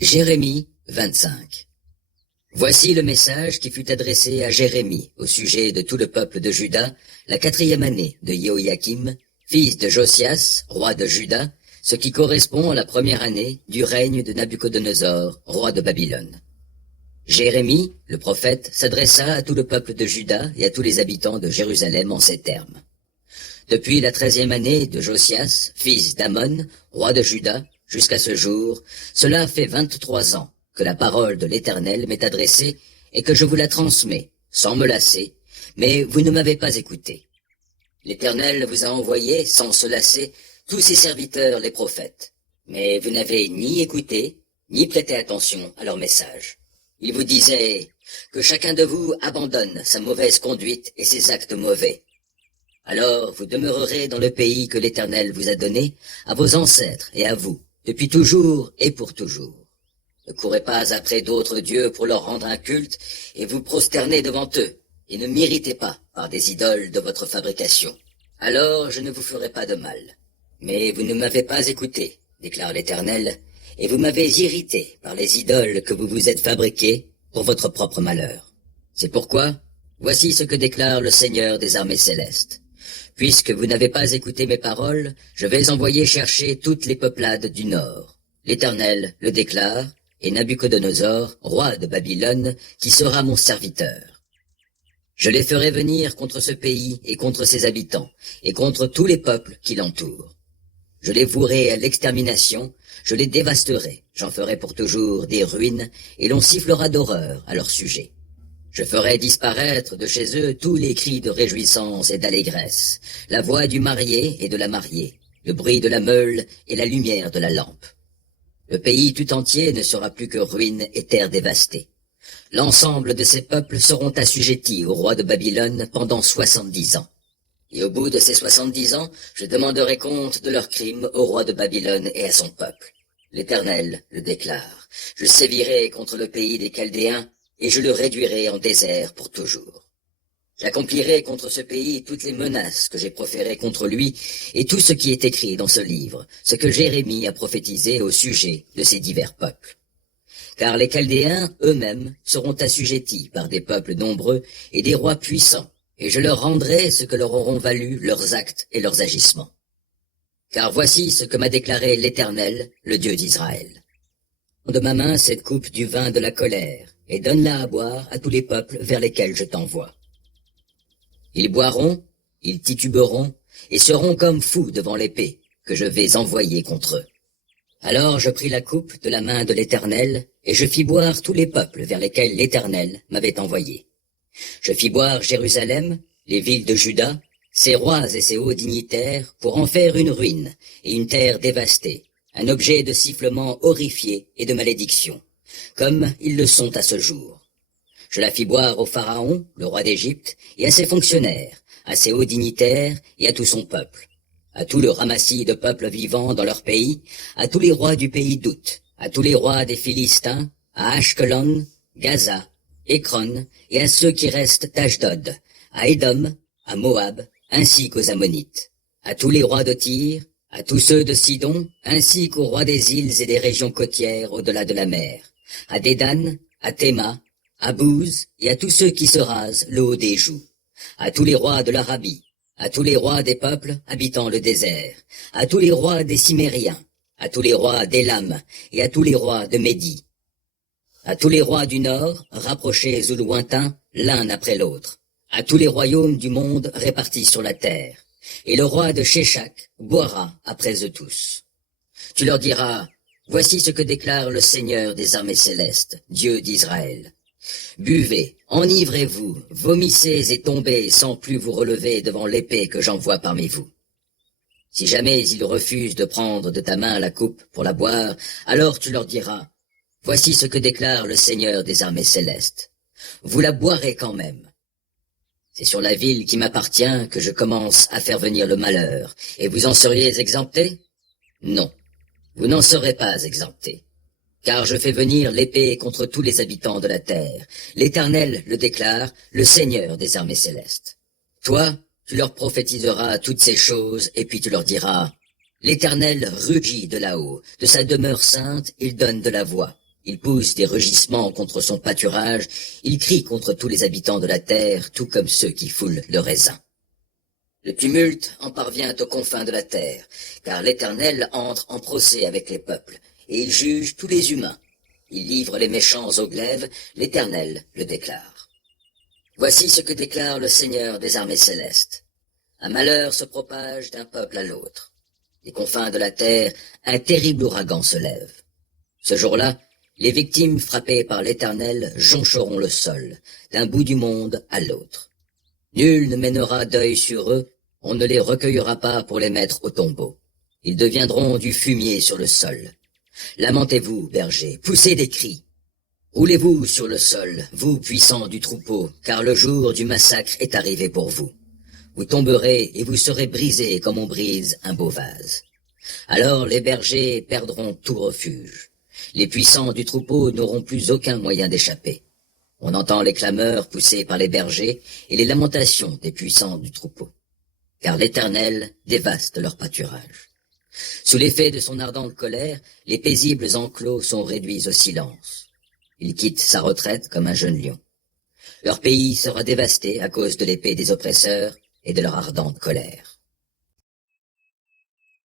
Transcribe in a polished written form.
Jérémie 25. Voici le message qui fut adressé à Jérémie au sujet de tout le peuple de Juda, la 4e année de Jéhoïakim, fils de Josias, roi de Juda, ce qui correspond à la 1re année du règne de Nabuchodonosor, roi de Babylone. Jérémie, le prophète, s'adressa à tout le peuple de Juda et à tous les habitants de Jérusalem en ces termes. Depuis la 13e année de Josias, fils d'Amon, roi de Juda, jusqu'à ce jour, cela fait 23 ans que la parole de l'Éternel m'est adressée et que je vous la transmets, sans me lasser, mais vous ne m'avez pas écouté. L'Éternel vous a envoyé, sans se lasser, tous ses serviteurs les prophètes, mais vous n'avez ni écouté, ni prêté attention à leur message. Ils vous disaient que chacun de vous abandonne sa mauvaise conduite et ses actes mauvais. Alors vous demeurerez dans le pays que l'Éternel vous a donné, à vos ancêtres et à vous, depuis toujours et pour toujours. Ne courez pas après d'autres dieux pour leur rendre un culte et vous prosterner devant eux, et ne m'irritez pas par des idoles de votre fabrication. Alors je ne vous ferai pas de mal. Mais vous ne m'avez pas écouté, déclare l'Éternel, et vous m'avez irrité par les idoles que vous vous êtes fabriquées pour votre propre malheur. C'est pourquoi, voici ce que déclare le Seigneur des armées célestes. Puisque vous n'avez pas écouté mes paroles, je vais envoyer chercher toutes les peuplades du nord. L'Éternel le déclare, et Nabuchodonosor, roi de Babylone, qui sera mon serviteur. Je les ferai venir contre ce pays et contre ses habitants, et contre tous les peuples qui l'entourent. Je les vouerai à l'extermination, je les dévasterai, j'en ferai pour toujours des ruines, et l'on sifflera d'horreur à leur sujet. Je ferai disparaître de chez eux tous les cris de réjouissance et d'allégresse, la voix du marié et de la mariée, le bruit de la meule et la lumière de la lampe. Le pays tout entier ne sera plus que ruines et terres dévastées. L'ensemble de ces peuples seront assujettis au roi de Babylone pendant 70 ans. Et au bout de ces 70 ans, je demanderai compte de leurs crimes au roi de Babylone et à son peuple. L'Éternel le déclare. Je sévirai contre le pays des Chaldéens, et je le réduirai en désert pour toujours. J'accomplirai contre ce pays toutes les menaces que j'ai proférées contre lui et tout ce qui est écrit dans ce livre, ce que Jérémie a prophétisé au sujet de ces divers peuples. Car les Chaldéens eux-mêmes seront assujettis par des peuples nombreux et des rois puissants, et je leur rendrai ce que leur auront valu leurs actes et leurs agissements. Car voici ce que m'a déclaré l'Éternel, le Dieu d'Israël. De ma main cette coupe du vin de la colère, et donne-la à boire à tous les peuples vers lesquels je t'envoie. Ils boiront, ils tituberont, et seront comme fous devant l'épée que je vais envoyer contre eux. Alors je pris la coupe de la main de l'Éternel, et je fis boire tous les peuples vers lesquels l'Éternel m'avait envoyé. Je fis boire Jérusalem, les villes de Juda, ses rois et ses hauts dignitaires, pour en faire une ruine et une terre dévastée, un objet de sifflement horrifié et de malédiction, comme ils le sont à ce jour. Je la fis boire au Pharaon, le roi d'Égypte, et à ses fonctionnaires, à ses hauts dignitaires et à tout son peuple, à tout le ramassis de peuples vivants dans leur pays, à tous les rois du pays d'Out, à tous les rois des Philistins, à Ashkelon, Gaza, Écron, et à ceux qui restent d'Ashdod, à Édom, à Moab, ainsi qu'aux Ammonites, à tous les rois de Tyr, à tous ceux de Sidon, ainsi qu'aux rois des îles et des régions côtières au-delà de la mer, à Dédan, à Théma, à Bouz, et à tous ceux qui se rasent le haut des joues, à tous les rois de l'Arabie, à tous les rois des peuples habitant le désert, à tous les rois des Cimériens, à tous les rois d'Élam, et à tous les rois de Médie, à tous les rois du nord, rapprochés ou lointains, l'un après l'autre, à tous les royaumes du monde répartis sur la terre, et le roi de Sheshak boira après eux tous. Tu leur diras, voici ce que déclare le Seigneur des armées célestes, Dieu d'Israël. Buvez, enivrez-vous, vomissez et tombez sans plus vous relever devant l'épée que j'envoie parmi vous. Si jamais ils refusent de prendre de ta main la coupe pour la boire, alors tu leur diras, voici ce que déclare le Seigneur des armées célestes. Vous la boirez quand même. C'est sur la ville qui m'appartient que je commence à faire venir le malheur, et vous en seriez exemptés? Non, vous n'en serez pas exemptés. Car je fais venir l'épée contre tous les habitants de la terre. L'Éternel le déclare, le Seigneur des armées célestes. Toi, tu leur prophétiseras toutes ces choses, et puis tu leur diras, l'Éternel rugit de là-haut, de sa demeure sainte, il donne de la voix. Il pousse des rugissements contre son pâturage, il crie contre tous les habitants de la terre, tout comme ceux qui foulent le raisin. Le tumulte en parvient aux confins de la terre, car l'Éternel entre en procès avec les peuples, et il juge tous les humains. Il livre les méchants au glaive, l'Éternel le déclare. Voici ce que déclare le Seigneur des armées célestes. Un malheur se propage d'un peuple à l'autre. Des confins de la terre, un terrible ouragan se lève. Ce jour-là, les victimes frappées par l'Éternel joncheront le sol, d'un bout du monde à l'autre. Nul ne mènera deuil sur eux, on ne les recueillera pas pour les mettre au tombeau. Ils deviendront du fumier sur le sol. Lamentez-vous, bergers, poussez des cris. Roulez-vous sur le sol, vous puissants du troupeau, car le jour du massacre est arrivé pour vous. Vous tomberez et vous serez brisés comme on brise un beau vase. Alors les bergers perdront tout refuge. Les puissants du troupeau n'auront plus aucun moyen d'échapper. On entend les clameurs poussées par les bergers et les lamentations des puissants du troupeau. Car l'Éternel dévaste leur pâturage. Sous l'effet de son ardente colère, les paisibles enclos sont réduits au silence. Ils quittent sa retraite comme un jeune lion. Leur pays sera dévasté à cause de l'épée des oppresseurs et de leur ardente colère.